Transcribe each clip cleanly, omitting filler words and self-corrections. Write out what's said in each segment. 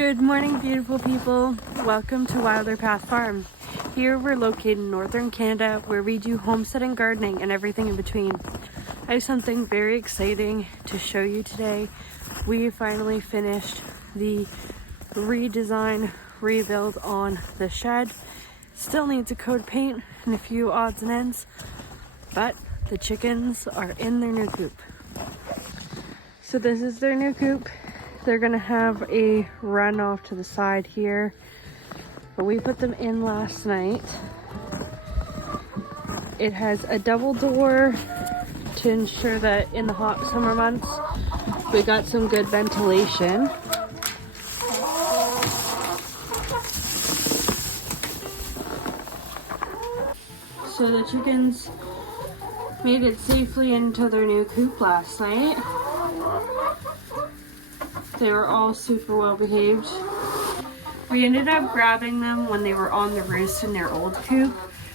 Good morning, beautiful people. Welcome to Wilder Path Farm. Here we're located in northern Canada where we do homesteading, gardening, and everything in between. I have something very exciting to show you today. We finally finished the redesign, rebuild on the shed. Still needs a coat of paint and a few odds and ends, but the chickens are in their new coop. So this is their new coop. They're gonna have a run off to the side here, but we put them in last night. It has a double door to ensure that in the hot summer months we got some good ventilation. So the chickens made it safely into their new coop last night. They were all super well behaved. We ended up grabbing them when they were on the roost in their old coop,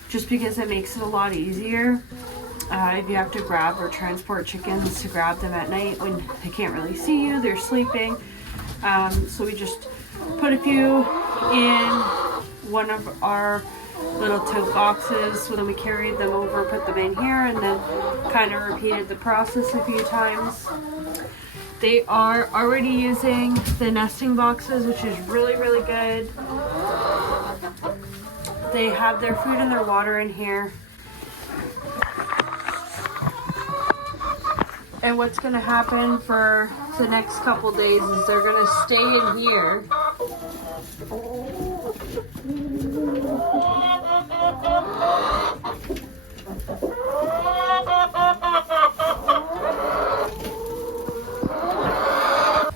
just because it makes it a lot easier if you have to grab or transport chickens to grab them at night when they can't really see you, they're sleeping. So we just put a few in one of our little tote boxes, so then we carried them over, put them in here, and then kind of repeated the process a few times. They are already using the nesting boxes, which is really, really good. They have their food and their water in here. And what's going to happen for the next couple days is they're going to stay in here.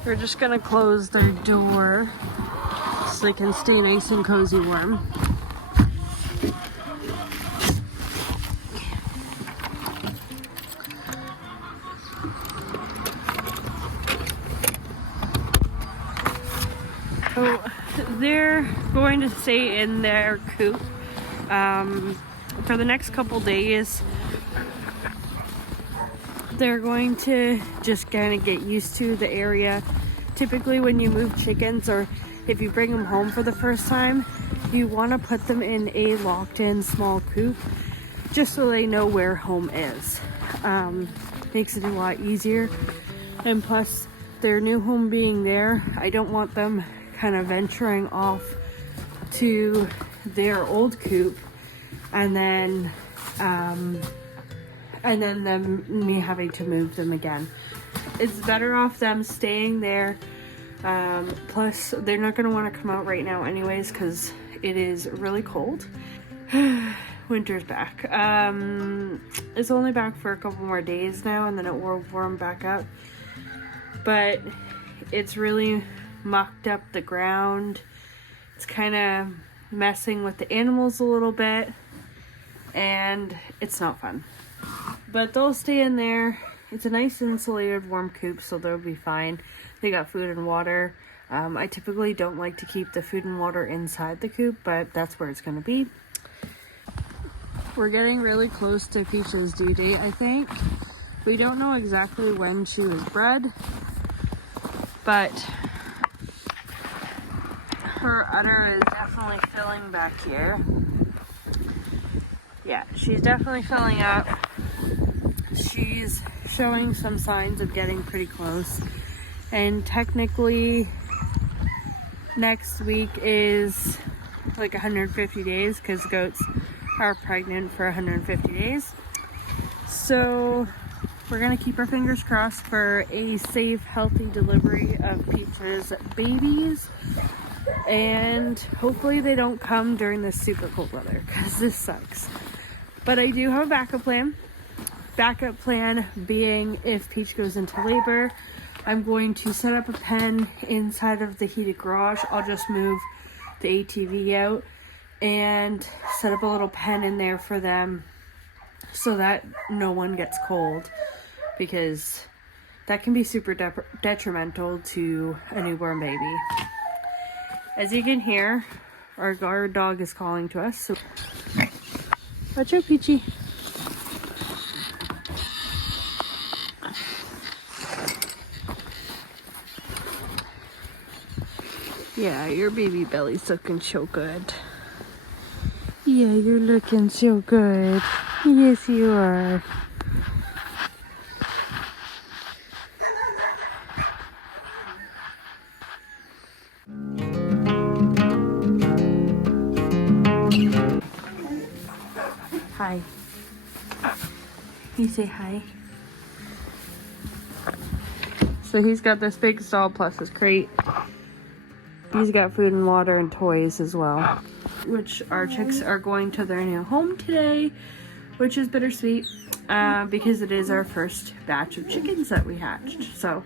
We're just gonna close their door so they can stay nice and cozy warm. So they're going to stay in their coop for the next couple days. They're going to just kind of get used to the area. Typically when you move chickens, or if you bring them home for the first time, you want to put them in a locked in small coop just so they know where home is. Makes it a lot easier, and plus their new home being there, I don't want them kind of venturing off to their old coop and then me having to move them again. It's better off them staying there. Plus they're not going to want to come out right now anyways because it is really cold. Winter's back. It's only back for a couple more days now, and then it will warm back up, but it's really mucked up the ground. It's kind of messing with the animals a little bit, and it's not fun. But they'll stay in there. It's a nice insulated warm coop, so they'll be fine. They got food and water. I typically don't like to keep the food and water inside the coop, but that's where it's going to be. We're getting really close to Peach's due date, I think. We don't know exactly when she was bred, but her udder is definitely filling back here. Yeah, she's definitely filling up. She's showing some signs of getting pretty close, and technically next week is like 150 days because goats are pregnant for 150 days. So we're gonna keep our fingers crossed for a safe, healthy delivery of Peach's babies, and hopefully they don't come during this super cold weather because this sucks. But I do have a backup plan. Backup plan being, if Peach goes into labor, I'm going to set up a pen inside of the heated garage. I'll just move the ATV out and set up a little pen in there for them so that no one gets cold, because that can be super detrimental to a newborn baby. As you can hear, our guard dog is calling to us. So watch out, Peachy. Yeah, your baby belly's looking so good. Yeah, you're looking so good. Yes, you are. Hi. You say hi. So he's got this big stall plus his crate. He's got food and water and toys as well. Which our chicks are going to their new home today, which is bittersweet because it is our first batch of chickens that we hatched. So,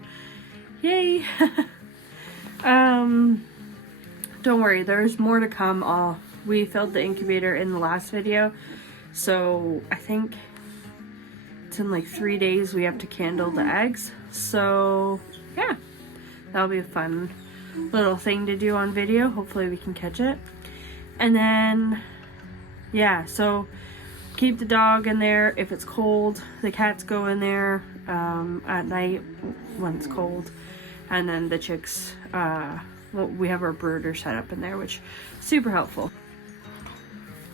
yay! Don't worry, there's more to come. We filled the incubator in the last video, so I think it's in like 3 days we have to candle the eggs. So yeah, that'll be a fun little thing to do on video. Hopefully we can catch it. And then yeah, so keep the dog in there if it's cold. The cats go in there at night when it's cold, and then the chicks, well, we have our brooder set up in there, which is super helpful.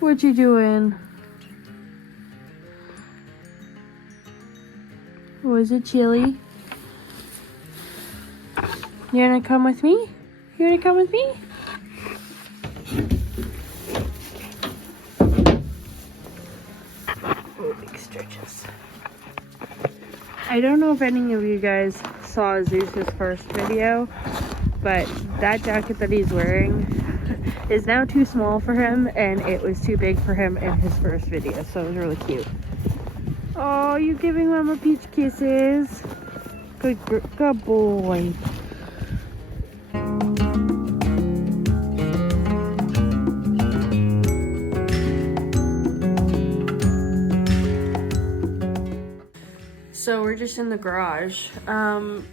What you doing? Was it chilly? You wanna come with me? You wanna come with me? Oh, big stretches. I don't know if any of you guys saw Zeus's first video, but that jacket that he's wearing is now too small for him, and it was too big for him in his first video, so it was really cute. Oh, you giving Mama Peach kisses? Good boy. So we're just in the garage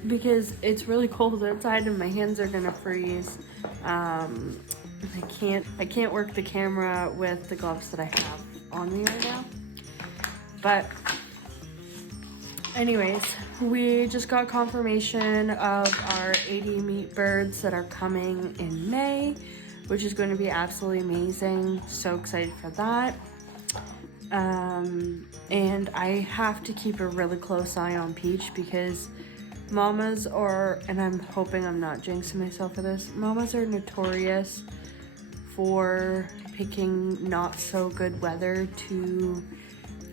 because it's really cold outside and my hands are gonna freeze. I can't work the camera with the gloves that I have on me right now. But anyways, we just got confirmation of our 80 meat birds that are coming in May, which is going to be absolutely amazing. So excited for that. And I have to keep a really close eye on Peach because mamas are, and I'm hoping I'm not jinxing myself for this, mamas are notorious for picking not so good weather to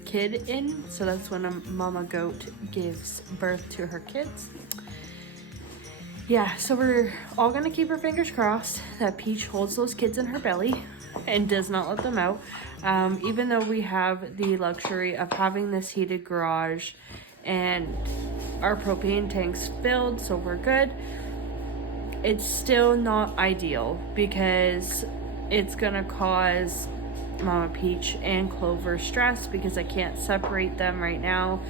kid in. So that's when a mama goat gives birth to her kids. Yeah, so we're all gonna keep our fingers crossed that Peach holds those kids in her belly and does not let them out. Even though we have the luxury of having this heated garage and our propane tank's filled, so we're good, it's still not ideal because it's gonna cause Mama Peach and Clover stress because I can't separate them right now.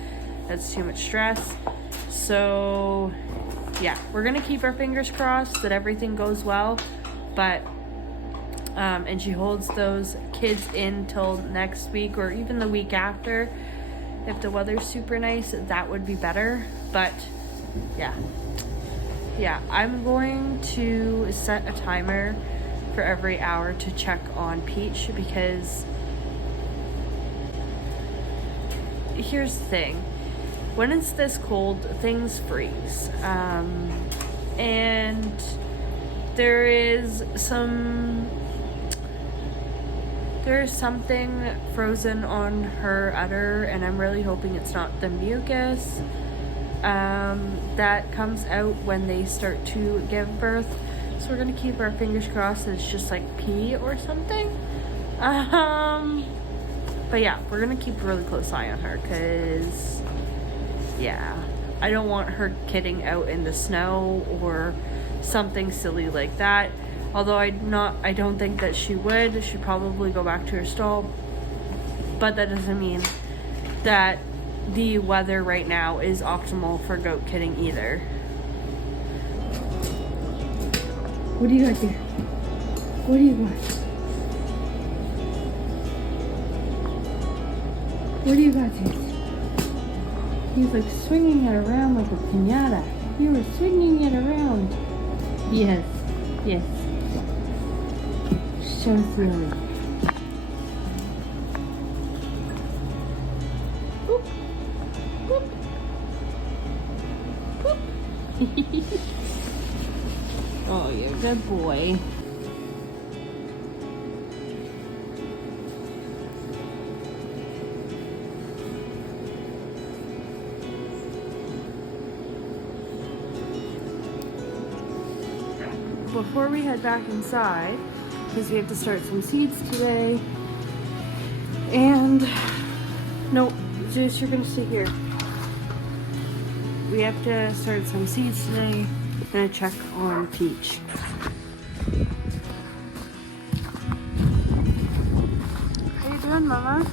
That's too much stress. So yeah, we're gonna keep our fingers crossed that everything goes well, but and she holds those kids in till next week or even the week after. If the weather's super nice, that would be better. But yeah, I'm going to set a timer for every hour to check on Peach because here's the thing. When it's this cold, things freeze. And there is something frozen on her udder, and I'm really hoping it's not the mucus that comes out when they start to give birth. So we're gonna keep our fingers crossed that it's just like pee or something. But yeah, we're gonna keep a really close eye on her because yeah, I don't want her kidding out in the snow or something silly like that. Although I don't think that she would. She'd probably go back to her stall. But that doesn't mean that the weather right now is optimal for goat kidding either. What do you got there? What do you got? What do you got there? He's like swinging it around like a piñata. You were swinging it around. Yes. Yes. so silly. Boop. Boop. Boop. Oh, you're a good boy. Before we head back inside, because we have to start some seeds today, and no, Zeus, you're gonna stay here. We have to start some seeds today. I'm gonna check on Peach. How you doing, Mama?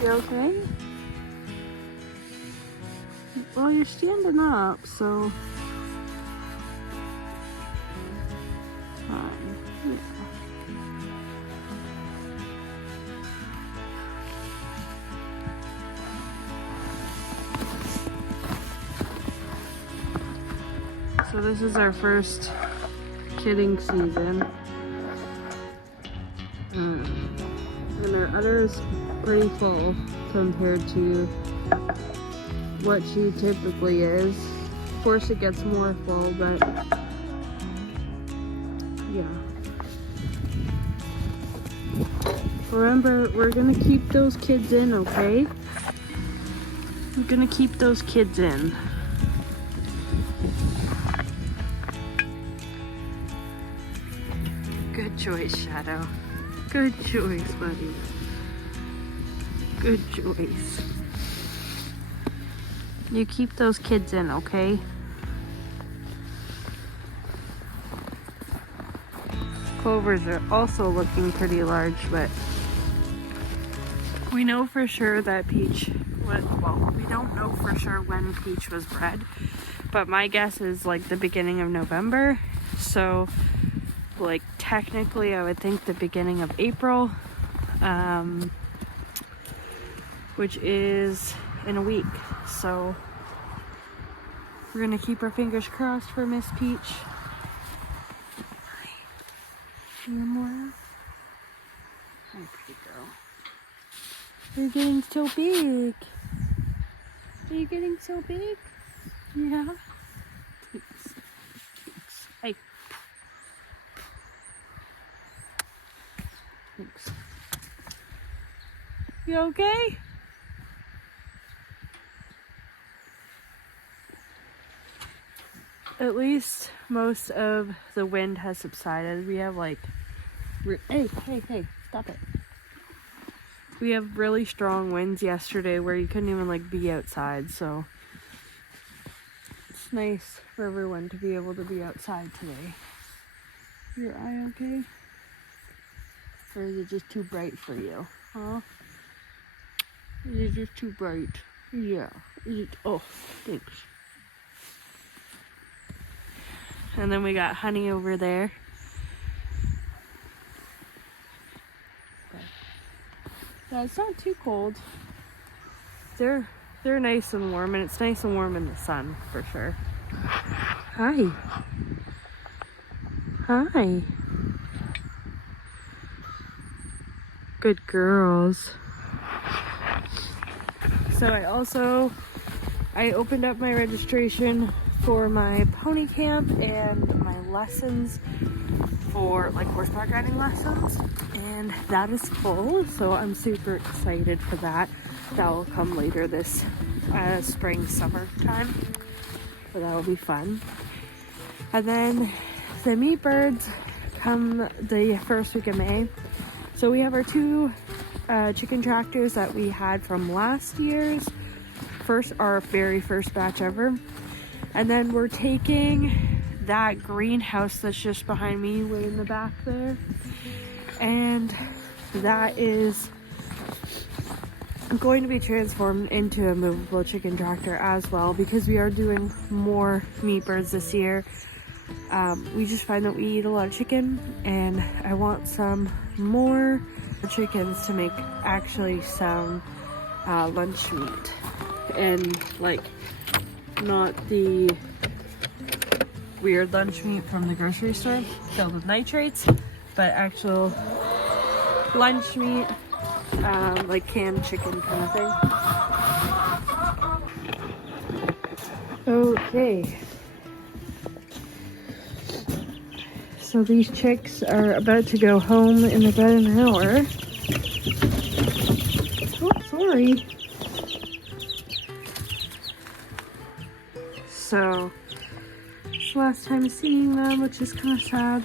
You okay? Well, you're standing up, so fine. Yeah. So this is our first kidding season. And our udder is pretty full compared to what she typically is. Of course it gets more full, but yeah. Remember, we're gonna keep those kids in, okay? We're gonna keep those kids in. Good choice, Shadow. Good choice, buddy. Good choice. You keep those kids in, okay? Clovers are also looking pretty large, but we know for sure that Peach, well, we don't know for sure when Peach was bred, but my guess is like the beginning of November. So, like, technically I would think the beginning of April, which is in a week. So we're gonna keep our fingers crossed for Miss Peach. Hi. You more? Hi, pretty girl. You're getting so big. Are you getting so big? Yeah. Thanks. Thanks. Hey. Thanks. You okay? At least most of the wind has subsided. We have like, hey, stop it. We have really strong winds yesterday where you couldn't even like be outside, so it's nice for everyone to be able to be outside today. Your eye okay? Or is it just too bright for you? Huh? Is it just too bright? Yeah. Is it? Oh, thanks. And then we got Honey over there. Yeah, it's not too cold. They're nice and warm, and it's nice and warm in the sun for sure. Hi. Hi. Good girls. So I opened up my registration for my pony camp and my lessons for like horseback riding lessons, and that is full, so I'm super excited for that. That will come later this spring summer time, so that will be fun. And then the meat birds come the first week of May. So we have our two chicken tractors that we had from last year's our very first batch ever. And then we're taking that greenhouse that's just behind me, way in the back there. And that is going to be transformed into a movable chicken tractor as well, because we are doing more meat birds this year. We just find that we eat a lot of chicken, and I want some more chickens to make actually some lunch meat, and like not the weird lunch meat from the grocery store filled with nitrates, but actual lunch meat, like canned chicken kind of thing. Okay. So these chicks are about to go home in about an hour. Oh, sorry. So, it's the last time seeing them, which is kind of sad.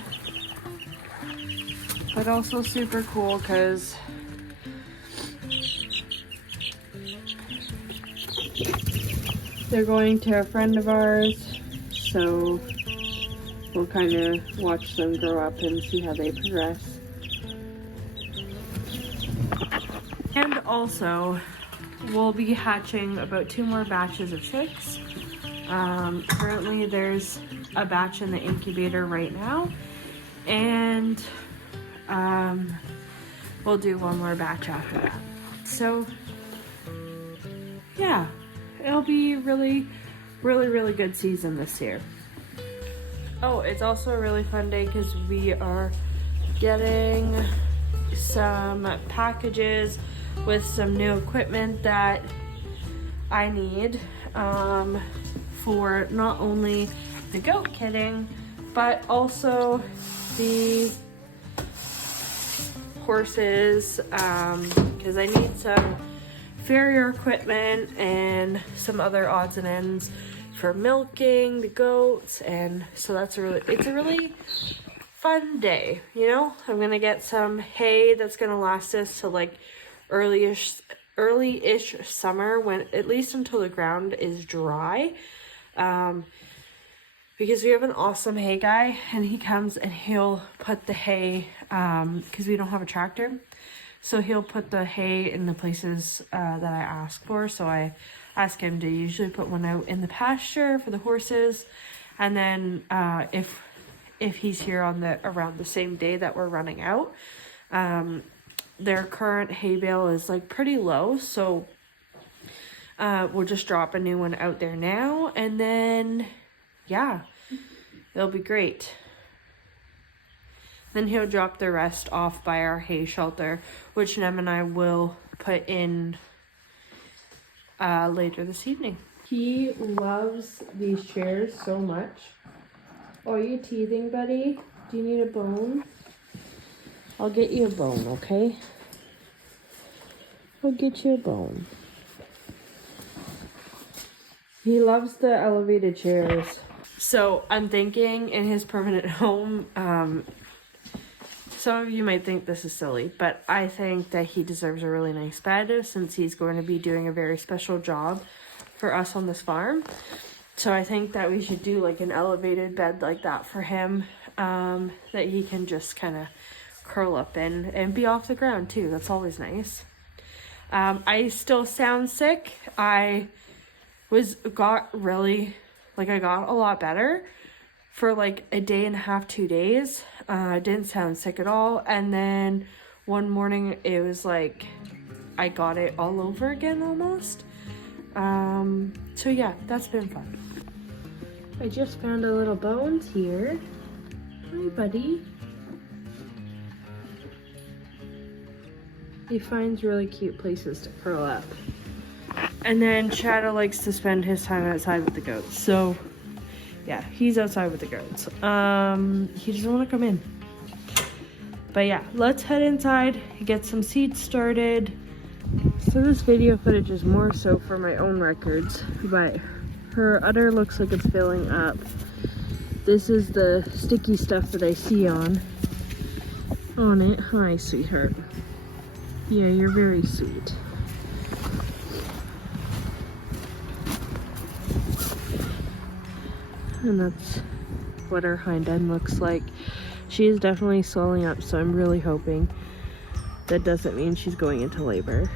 But also super cool because they're going to a friend of ours. So, we'll kind of watch them grow up and see how they progress. And also, we'll be hatching about 2 more batches of chicks. Currently there's a batch in the incubator right now, and we'll do 1 more batch after that. So yeah, it'll be really good season this year. Oh, it's also a really fun day because we are getting some packages with some new equipment that I need for not only the goat kidding, but also the horses, because I need some farrier equipment and some other odds and ends for milking the goats. And so it's a really fun day, you know. I'm gonna get some hay that's gonna last us to like early-ish summer, when at least until the ground is dry, because we have an awesome hay guy, and he comes and he'll put the hay, because we don't have a tractor, so he'll put the hay in the places that I ask for. So I ask him to usually put one out in the pasture for the horses, and then if he's here on around the same day that we're running out, their current hay bale is like pretty low, so we'll just drop a new one out there now, and then yeah, it'll be great. Then he'll drop the rest off by our hay shelter, which Nem and I will put in later this evening. He loves these chairs so much. Oh, are you teething, buddy? Do you need a bone? I'll get you a bone, okay? I'll get you a bone. He loves the elevated chairs. So I'm thinking in his permanent home, some of you might think this is silly, but I think that he deserves a really nice bed since he's going to be doing a very special job for us on this farm. So I think that we should do like an elevated bed like that for him, that he can just kind of curl up in and be off the ground too. That's always nice. I still sound sick. I got a lot better for like a day and a half, 2 days. I didn't sound sick at all. And then one morning it was like I got it all over again almost. So yeah, that's been fun. I just found a little bones here. Hi, buddy. He finds really cute places to curl up. And then Shadow likes to spend his time outside with the goats. So yeah, he's outside with the goats. He doesn't want to come in. But yeah, let's head inside, get some seeds started. So this video footage is more so for my own records, but her udder looks like it's filling up. This is the sticky stuff that I see on it. Hi, sweetheart. Yeah, you're very sweet. And that's what her hind end looks like. She is definitely swelling up, so I'm really hoping that doesn't mean she's going into labor.